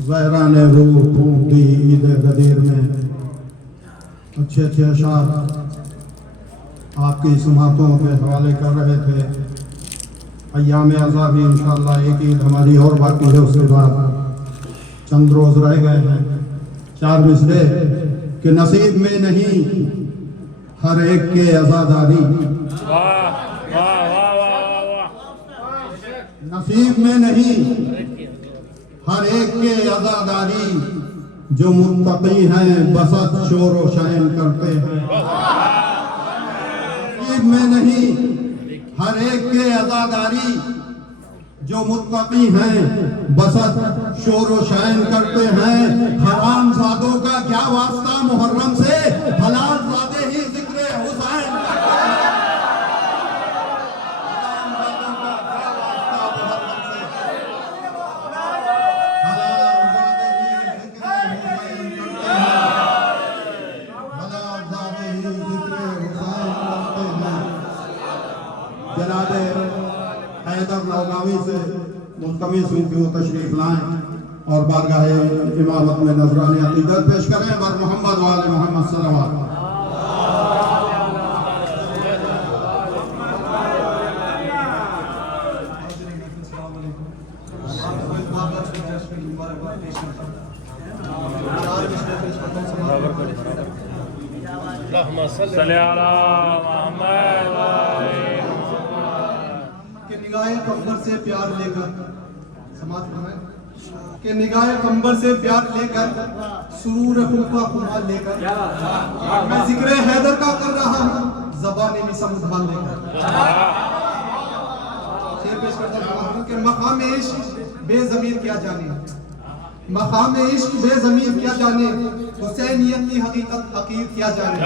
ज़हरा ने रूह फूंक दी ईद गदीर में। अच्छे अच्छे अशार आपकी समातों के हवाले कर रहे थे। अय्याम अज़ाबी इंशाअल्लाह एक ईद हमारी और बाकी है, उसके बाद चंद रोज़ रह गए हैं। चार मिसरे कि नसीब में नहीं हर एक के अज़ादारी, नसीब में नहीं हर एक के अज़ादारी, जो मुत्तकी हैं बसत शोर व शैन करते हैं। नसीब में नहीं हर एक के अज़ादारी, जो मुत्तकी हैं बसत शोर व शैन करते हैं। हराम ज़ादों का क्या वास्ता मुहर्रम से, हलाल ज़ादे ही ज़िक्र हुसैन करते हैं। जनाब हैदर नौगावी से मुल्तमिस हुई कि वो तशरीफ लाएं और बारगाह इमामत में नजराने अकीदत पेश करें। बर मोहम्मद वाले मोहम्मद सल्लल्लाहु के निगाहे कंबर से प्यार लेकर समाज फरमाएं कि निगाहे कंबर से प्यार लेकर सुरूर खुल्का खुमार लेकर मैं जिक्र हैदर का कर रहा हूँ ज़बाने में समुधान लेकर। शेर पेश करता हूँ कि मकाम इश्क बेज़मीर क्या जाने, मकाम इश्क बेज़मीर क्या जाने, हुसैनियत की हकीकत हकीर क्या जाने।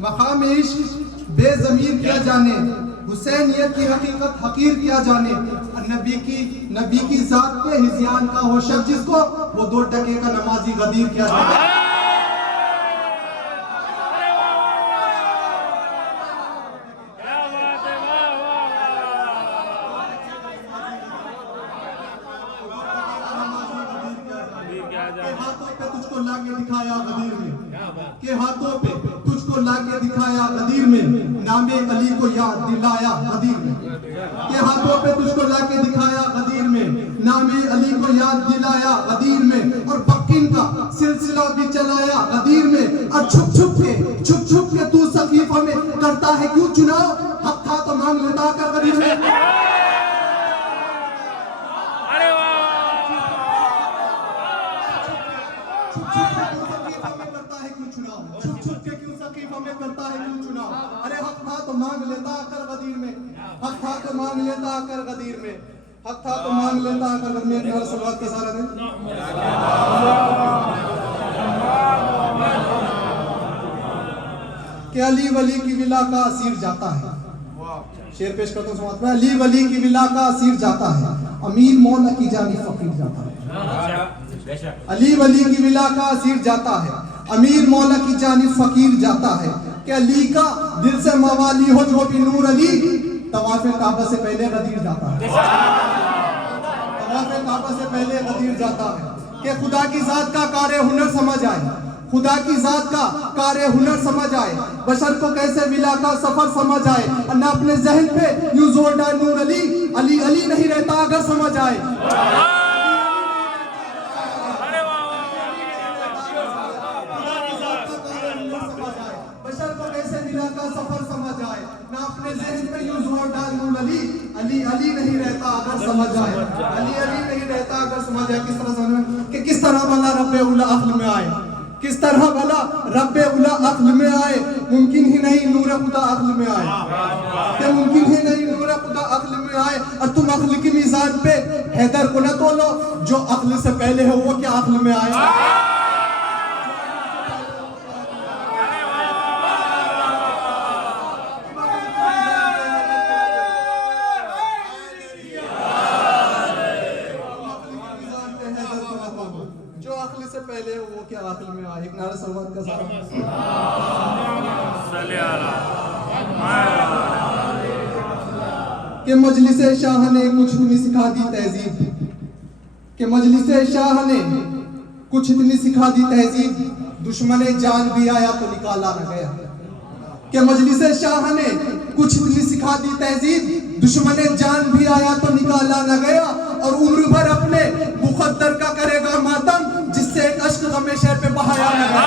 मकाम इश्क बेज़मीर क्या जाने, हुसैनियत की हकीकत हकीर क्या जाने। नबी की जात पे हिज़यान का हो शक जिसको, वो 2 टके का नमाजी गदीर क्या जाने। हाथों पे तुझको लाके दिखाया गदीर में, के हाथों पे तुझको लाके दिखाया गदीर में, नामे अली को याद दिलाया गदीर में। के हाथों पे तुझको लाके दिखाया गदीर में, नामे अली को याद दिलाया गदीर में। और बक्किन का सिलसिला भी चलाया गदीर में। और छुप छुप के तू सकीफा में करता है क्यों चुनाव, हक था तो मांग लेता कर गदीर में। अरे हक था तो मांग लेता कर गदीर में, हक था तो मांग लेता कर गदीर में, हक था तो मांग लेता कर गदीर में। सलावत का सारा दिन कि अली वली की विला का असीर जाता है। शेर पेश करता हूं समाज में, अली वली की विला का असीर जाता है, अमीर मौला की जानी फकीर जाता है। अली वली की विला का असीर जाता है, अमीर मौला की जानी फकीर जाता है। कि अली का दिल से मवाली हो जो भी नूर अली, तवाफ़े काबा से पहले गदीर जाता है। तवाफ़े काबा से पहले गदीर जाता है। कि खुदा की जात का कारे हुनर समझ आए, खुदा की जात का कारे हुनर समझ आए, बशर को कैसे विला का सफर समझ आए। और ना अपने जहन पे यूं जोर डाल नूर अली, अली अली नहीं रहता अगर समझ आए। सफर समझ आए, ना अपने ज़हन पे यूं जोर डाल नूर अली, अली अली नहीं रहता अगर समझ आए। अली अली नहीं रहता अगर समझ आए। किस तरह समझ कि किस तरह वाला रब्बे उला अक्ल में आए, किस तरह वाला रब्बे उला अक्ल में आए। मुमकिन ही नहीं नूर खुदा अक्ल में आए, क्या मुमकिन ही नहीं नूर खुदा अक्ल में आए। और तुम अक्ल की मीज़ान पे हैदर को न तोलो, जो अक्ल से पहले है वो क्या अक्ल में आए। पहले वो क्या आखिर में आए। एक नारा सलमान का सारा कि मजलिस शाह ने कुछ नहीं सिखा दी तहजीब, कि मजलिसे शाह ने कुछ इतनी सिखा दी तहजीब, दुश्मने जान भी आया तो निकाला न गया। कि मजलिसे शाह ने कुछ इतनी सिखा दी तहजीब, दुश्मने जान भी आया तो निकाला न गया। और उम्र भर अपने मुकद्दर का करेगा मातम, जिससे एक अश्क गमे शहर पे बहाया न गया।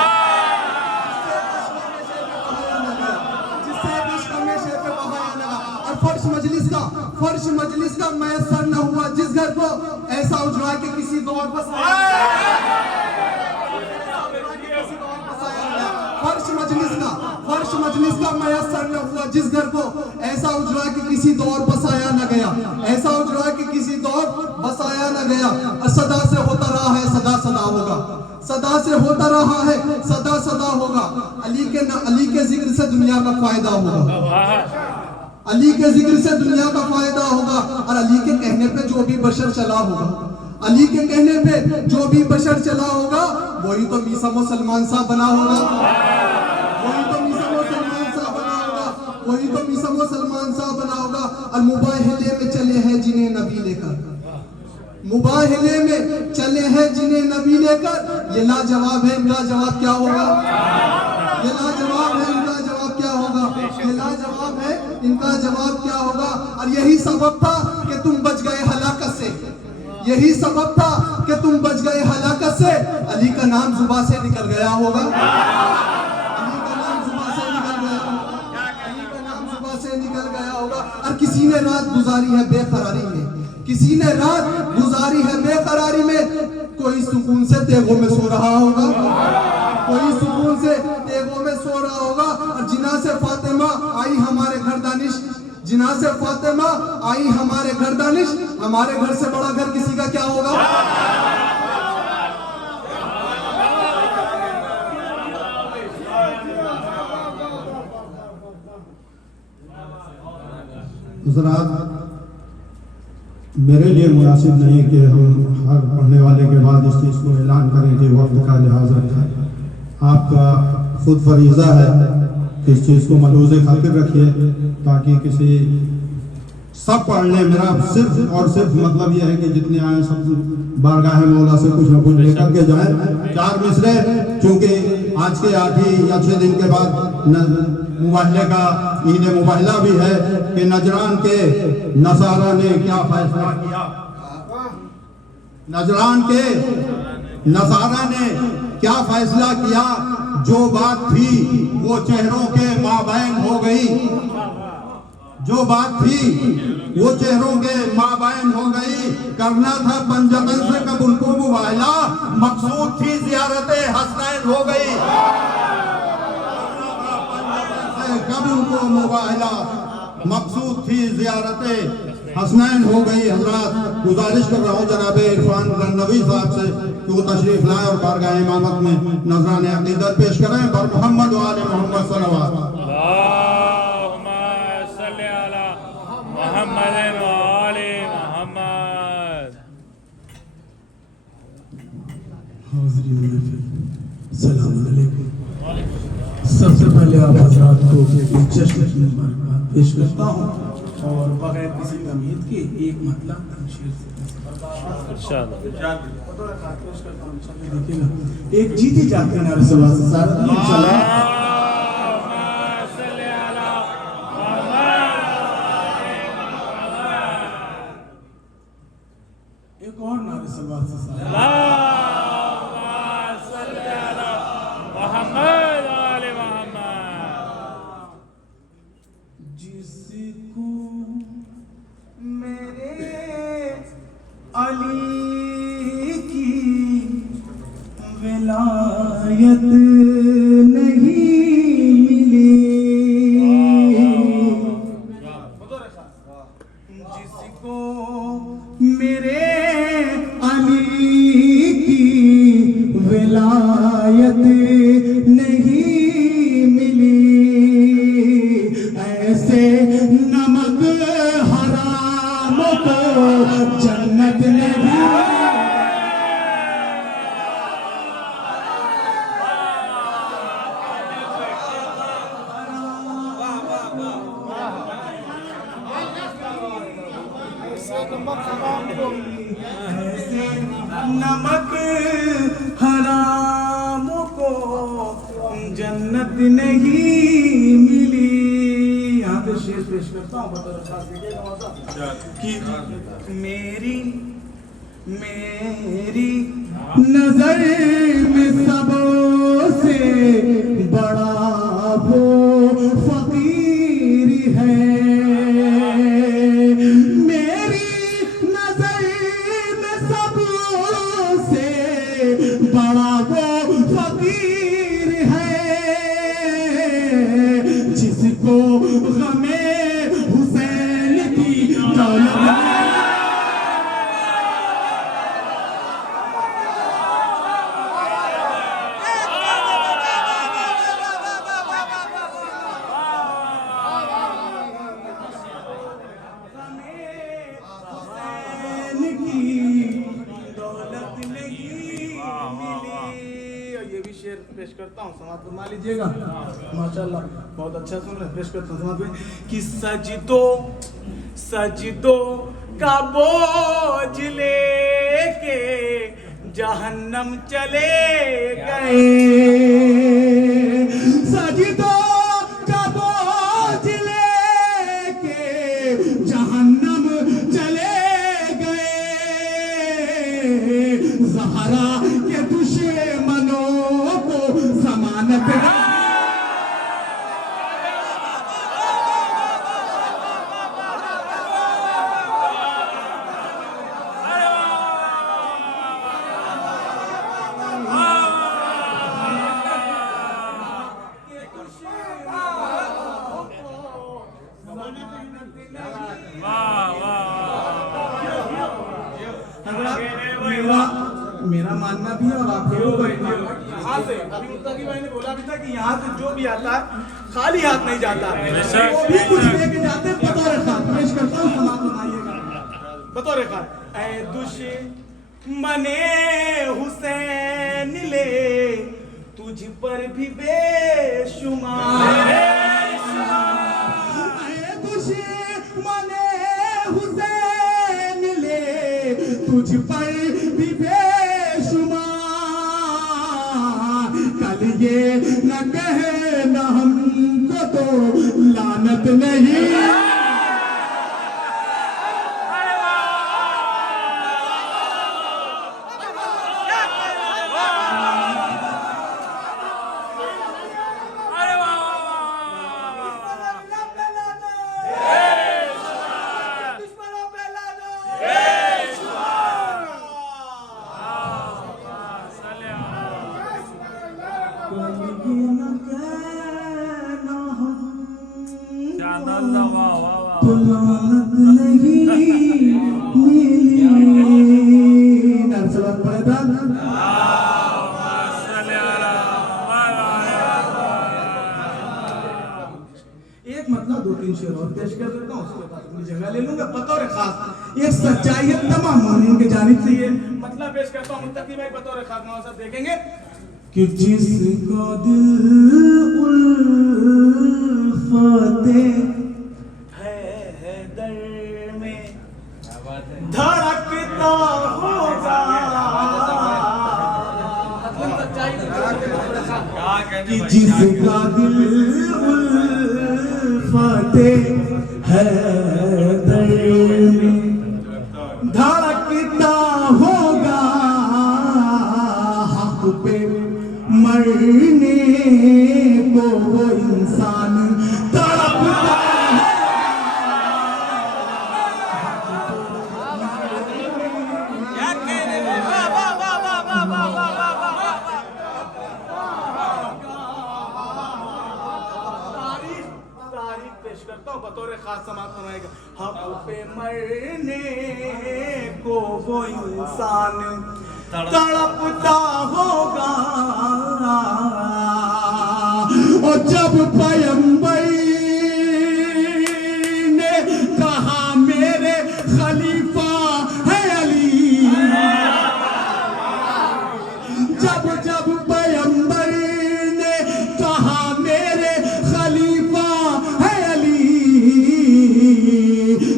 फर्श मजलिस का मैसर न हुआ जिस घर को, ऐसा उजड़ा के किसी दौर बसाया। फर्श मजलिस का मैसर न हुआ जिस घर को, ऐसा उजड़ा के किसी दौर बसाया न गया। ऐसा उजड़ा के किसी दौर बसाया न गया। सदा से होता रहा है सदा सदा होगा, सदा से होता रहा है सदा सदा होगा। अली के जिक्र से दुनिया का फायदा होगा, अली के जिक्र से दुनिया का फायदा होगा। और अली के कहने पे जो भी बशर चला होगा, अली के कहने पे जो भी बशर चला होगा, वही तो मीसा मुसलमान सा बना होगा, वही तो मीसा मुसलमान सा बना होगा, वही तो मीसा मुसलमान सा बना होगा। और मुबाहिले में चले हैं जिन्हें नबी लेकर, मुबाहिले में चले हैं जिन्हें नबी लेकर। ये लाजवाब है, इनका जवाब क्या होगा? ये लाजवाब है, इनका जवाब क्या होगा? ये लाजवाब है, इनका जवाब क्या होगा? और यही सबब था कि तुम बच गए हलाकत से, यही सबब था कि तुम बच गए हलाकत से। अली का नाम जुबान से निकल गया होगा, अली का नाम जुबान से निकल गया होगा, अली का नाम जुबान से निकल गया होगा। और किसी ने रात गुजारी है बेकरारी में, किसी ने रात गुजारी है बेकरारी में। कोई सुकून से तेगों में सो रहा होगा, कोई सुकून से तेगों में सो रहा होगा। और जिना से फातिमा आई हमारे घर दानिश, जिना से फातिमा आई हमारे घर दानिश। हमारे घर से बड़ा घर किसी का क्या होगा? हज़रात, मेरे लिए मुनासिब नहीं कि हम हर पढ़ने वाले के बाद इस चीज़ को ऐलान करें कि वक्त का लिहाज रखें। आपका खुद फरीज़ा है कि इस चीज़ को मलूज़ खातिर रखिए, ताकि किसी सब पढ़ लें। मेरा सिर्फ और सिर्फ मतलब यह है कि जितने आए सब बारगाह मौला से कुछ न कुछ लेकर के जाएं। 4 मिसरे, चूँकि आज के 8 या 6 दिन के बाद मुबाहिले का ईद मुबाहिला भी है कि नजरान के नसारा ने क्या फैसला किया, नजरान के नसारा ने क्या फैसला किया। जो बात थी वो चेहरों के माबैन हो गई, जो बात थी वो चेहरों के माबैन हो गई। करना था पंजतन से कब उनको मुबाहिला, मकसूद थी ज़ियारत हसनैन हो गई। कब उनको मुबाहिला, मकसूद थी ज़ियारत हसनैन हो गई। हजरात, गुजारिश कर रहा हूँ जनाब इरफान रंगनवी साहब से कि वो तशरीफ लाएं और बारगाह इमामत में नजरान अक़ीदत पेश करें। बर मोहम्मद व आले मोहम्मद सल्लल्लाहु अलैहि वसल्लम। सबसे पहले आप हजरात को जश्न की मुबारकबाद पेश करता हूँ और बगैर किसी तमीज़ के एक मतलब एक जीती जाती नारे एक और नारे सलवात जिसको मेरे अली की विलायत नहीं मिली, जिसको मेरे अली की विलायत नहीं मिली, ऐसे नमक हराम को जन्नत नहीं। नमक हरामों को जन्नत नहीं मिली। यहाँ पे शेर पेश करता हूँ बतौर खास कि मेरी नजर में सबसे बड़ा वो फकीर है। मेरी नजर में सबसे बड़ा वो फकीर है जिसको गमे हुसैन की दौलत पेश करता हूँ, समाज फरमा लीजिएगा। माशाल्लाह बहुत अच्छा सुन रहे हैं। पेश करता हूँ समाज में कि सजदों का बोझ लेके जहन्नम चले गए। सजदों का बोझ लेके जहन्नम चले गए। ज़हरा के दुश्मनों को ज़मानत मेरा मानना भी है और आप लोगों को यहाँ से अभी मुत्तकी भाई ने बोला भी था कि यहाँ से जो भी आता है खाली हाथ नहीं जाता, वो भी कुछ लेके जाते हैं। बतौर खास पेश करता हूँ, समाज सुनाइएगा बतौर खास। ऐ दुश्मने हुसैन ले तुझ पर भी बेशुमार। ऐ दुश्मने हुसैन ले तुझ पर भी ये न कहे न हमको तो लानत नहीं। लानत नहीं मिली। नरसलत पड़ेगा एक मतलब दो तीन शेर और पेश कर देता हूँ, उसके बाद अपनी जगह ले लूंगा। बतौर खास ये सच्चाई है तमाम मोमिन की जानिब से। ये मतलब पेश करता हूँ मुत्तकी भाई बतौर खास नवाज़ देखेंगे कि जिसको दिल उल्फते धड़कता होगा कि जिसका दिल उल्फते है दर में धड़कता होगा हक पे मरने को वो इंसान तड़पता। बतौर खास समाप्त होगा हक पे मरने को वो इंसान तड़पता होगा। और जब पैगंबर ने कहा मेरे खलीफा है अली, जब जब पैगंबर ने कहा मेरे खलीफा है अली,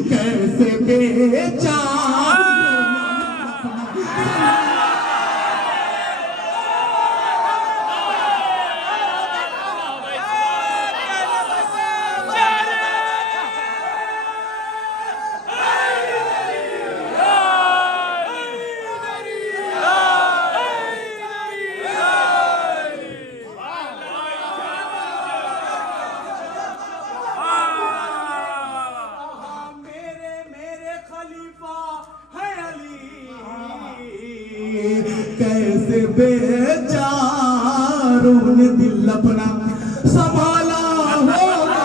कैसे बेचारा बेचारों ने दिल अपना संभाला होगा।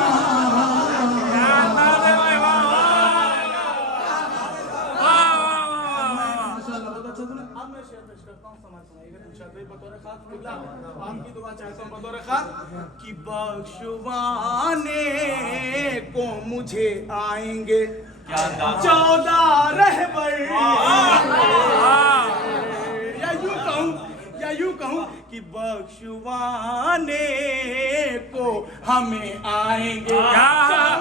माशाअल्लाह, बहुत अच्छा सुना। अब मैं शेर पेश करता हूँ, समाज सुनाइएगा इंशाअल्लाह। बतौर खास किबला आपकी दुआ चाहता हूँ बतौर खास कि बख्शवाने को मुझे आएंगे 14 रहबर, या यूं कहूं कि बख्शवाने को हमें आएंगे 14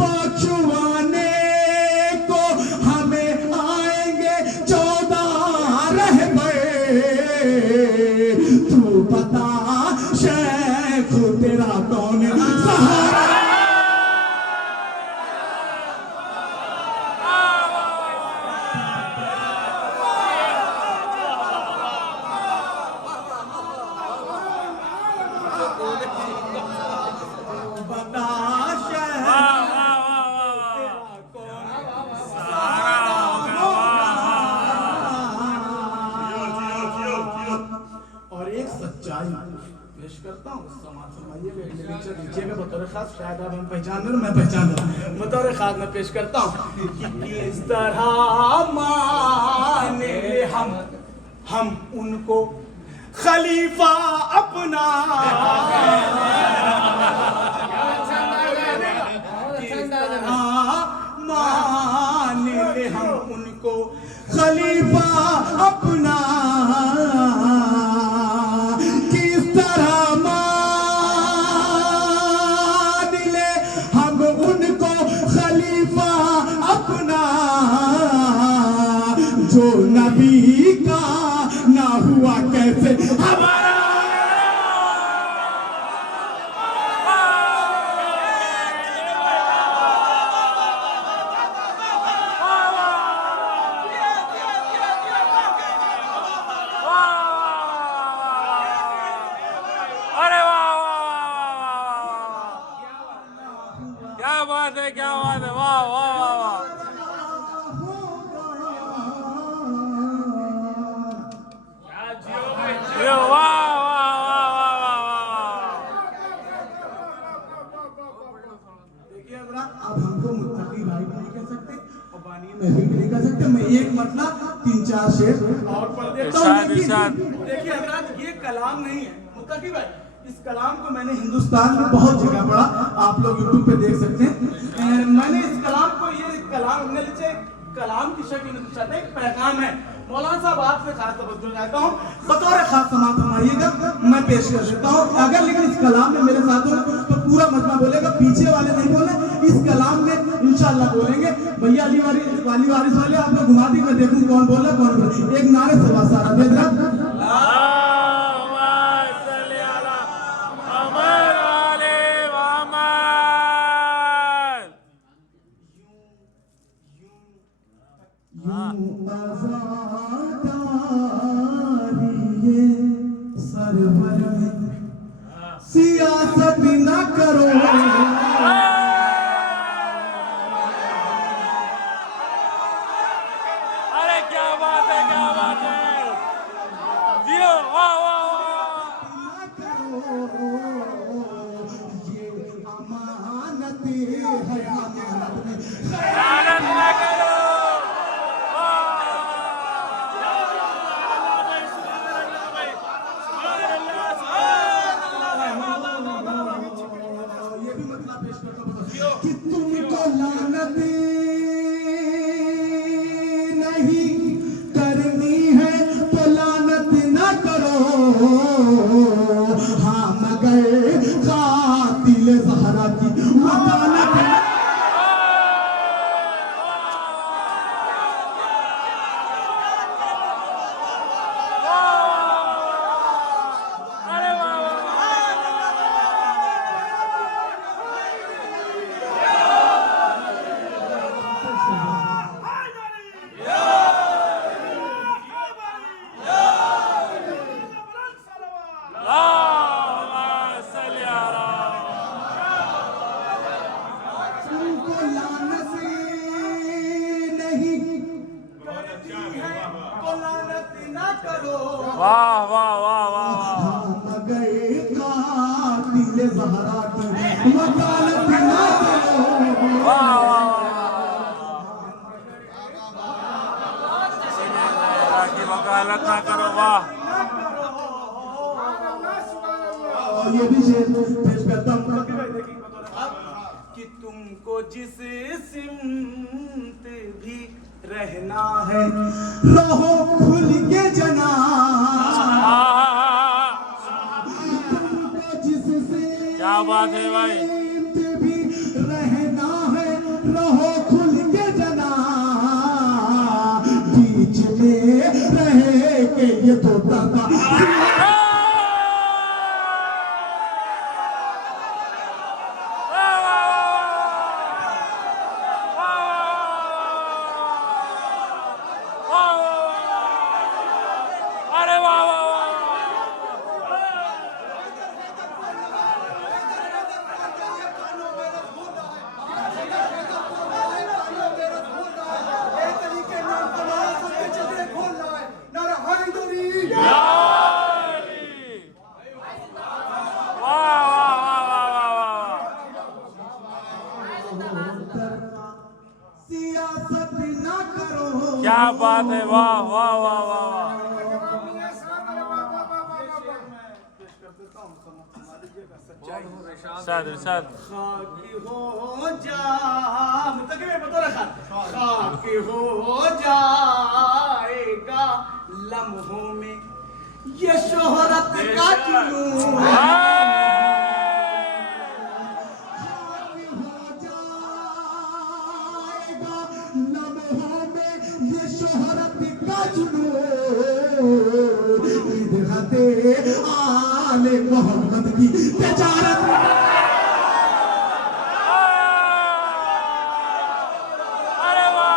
बख्शवाने को हमें आएंगे 14 रहबर। तू बता शेख तेरा कौन सहारा। और एक सच्चाई पेश करता हूँ, समाज फरमाइएगा, लीजिएगा बतौर खास। शायद आप हम पहचान रहे, मैं पहचान रहा हूँ। बतौर खास मैं पेश करता हूँ कि किस तरह माने हम उनको खलीफा अपना। मान ले हम उनको खलीफा अपना। किस तरह मान ले हम उनको खलीफा अपना, जो नबी का ना हुआ कैसे हमारा। क्या बात है, क्या बात है, वाह वाह वाह वाह। वाह वाह वाह वाह वाह वाह। देखिए हजरात, अब हमको मुत्तकी भाई भी नहीं कह सकते और बानी में भी नहीं कह सकते। मैं एक मतलब 3-4 शेर और पढ़ देता हूँ। देखिए हजरात, ये कलाम नहीं है मुत्तकी भाई। इस कलाम को मैंने हिंदुस्तान में बहुत जगह पढ़ा, आप लोग यूट्यूब पे देख सकते हैं। मैंने इस कलाम को, ये कलाम अपने लिए कलाम की शक्ल में चाहते हैं, एक पैगाम है। मौलाना साहब आपसे खास तवज्जो चाहता हूँ, बतौर खास समात फरमाइएगा, मैं पेश कर देता हूँ। अगर लेकिन इस कलाम में मेरे साथ हो तो पूरा मजमा बोलेगा, पीछे वाले नहीं बोले। इस कलाम में इंशाअल्लाह बोलेंगे। भैया वाली वारिस वाले आप लोग घुमा दी, मैं देखूँ कौन बोल रहा है कौन बोल रहा है। एक नारे से बात सारा दे दे। सरवर में सियासत न करो, अरे क्या बात है, क्या बात है, जियो, वाह वाह ये अमानत है, अमानत में खयानत न करो। कि तुमको लानत नहीं करनी है तो लानत न करो। हाँ मगर कातिल ज़हरा की वकालत ना करो वाह वाह वाह वाह वाह गए कातिल ज़हरा की वकालत ना करो वाह वाह की वकालत ना करो वाह ये भी शेर पेश करता हूँ कि तुमको जिस सिमत भी रहना है रहो खुल के जना तुमको जिस क्या बात है भाई सिमत भी रहना है रहो खुल के जना बीच में रहे के ये तो तका अरे वाह वाह सियासत ना करो क्या बात है वाह वाह वाह वाह वाह इरशाद इरशाद खाकी हो जा मुतकबिर में बता रखा खाकी हो जाएगा लम्हों में ये शोहरत का जुनून खाकी हो जाएगा लम्हों में ये शोहरत का जुनून इधरते आले मोहम्मद की तजारत अरे वाह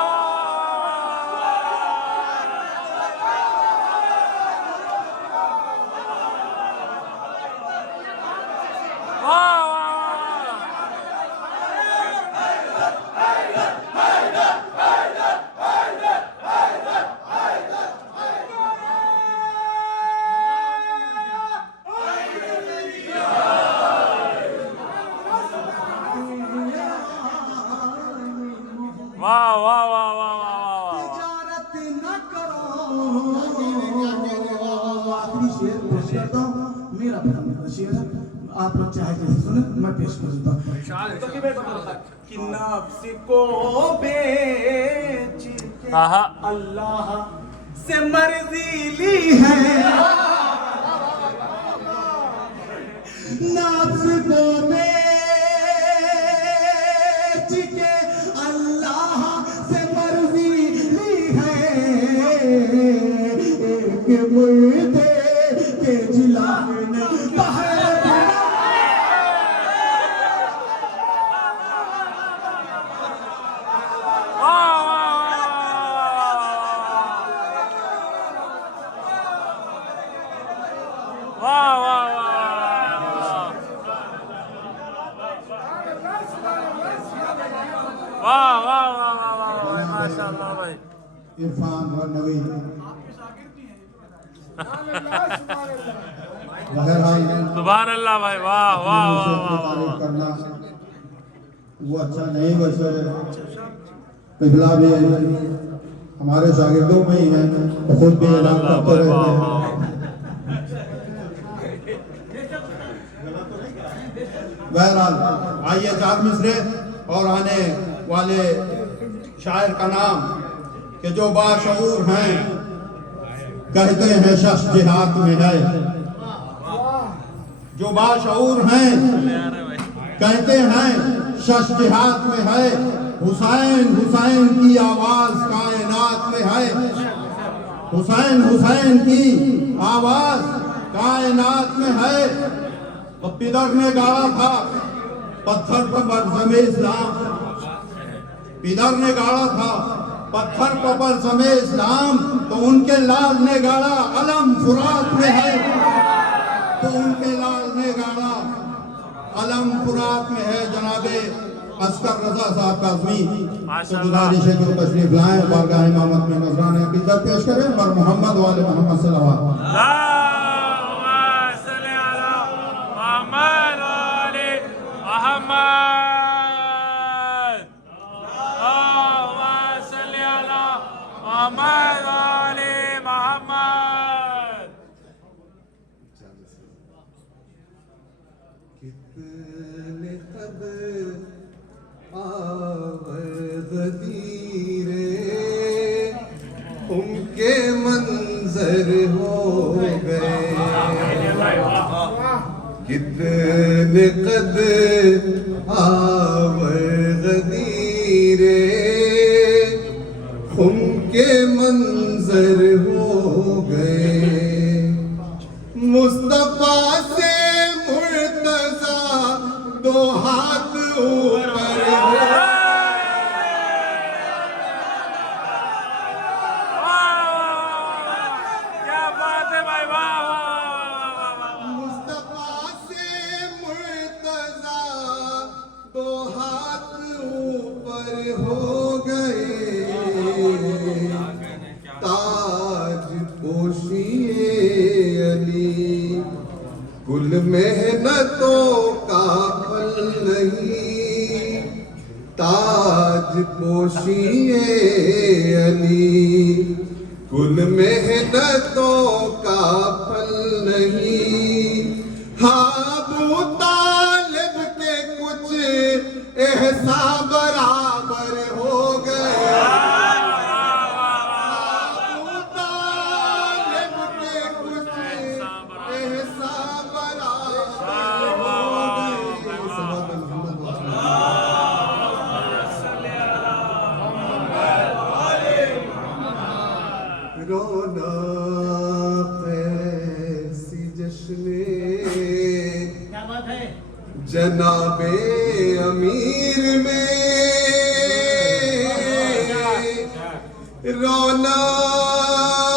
वाह वाह वाह वाह वाह वाह तजारत न करो आखिरी शेर पेश करता हूँ मेरा शेर है आप लोग चाहे जैसे सुने मैं पेश कर देता हूँ कि नफ्स को बेच के आहा अल्लाह से मर्जी ली है नफ्स को बेच के अल्लाह से मर्जी ली है एक मुर्दे के जिला में बाहर वाह वाह वाह वाह वाह वाह माशाल्लाह भाई इरफान और नवीन बहरहाल सुभान अल्लाह भाई वाह वाह उनसे वाह अपनी वाह तारीफ करना वो अच्छा नहीं वैसे पिछला भी हमारे शागिर्दों में ही है तो खुद भी ऐलान करते रहते हैं बहरहाल आइए चार मिसरे और आने वाले शायर का नाम कि जो बाशऊर हैं कहते हैं शख्स जिहाद में है जो बाशऊर हैं कहते हैं शख्स जिहाद में है हुसैन हुसैन की आवाज कायनात में है हुसैन हुसैन की आवाज कायनात में है तो पिदर ने गाड़ा था पत्थर पर बरसमे इस्लाम पिदर ने गाड़ा था पत्थर पर बरसमे इस्लाम तो उनके लाल ने गाड़ा अलम फुरात में है तो उनके लाल ने गाड़ा अलम फुरात में है जनाबे अस्कर रजा साहब का अज़मी तो गुजारिश है कि वो तशरीफ लाएं बारगाह इमामत में नजराने अक़ीदत पेश करें और मोहम्मद वाले मोहम्मद सल्लल्लाहु अल्लाहुम्मा सल्ली अला मुहम्मद वाले मोहम्मद। अल्लाहुम्मा सल्ली अला मुहम्मद वाले मोहम्मद। कितने कद गदीरे उनके मंजर हो गए, कितने कद गदीरे उनके मंजर हो गए। मुस्तफा से मुर्तजा दो हाथ ऊपर हो, क्या बात है भाई, वाह वाह वाह। मुस्तफा से मुर्तजा दो हाथ ऊपर हो गए। ताज पोशिए अली कुल मेहनतों का फल नहीं, ताज पोशिए अली कुल मेहनतों का फल नहीं। हाँ अबू तालिब के कुछ एहसा बराबर हो गए, अबू तालिब के कुछ एहसा बराबर हो गए। रौनक ऐसी जश्ने जनाबे अमीर में, रौनक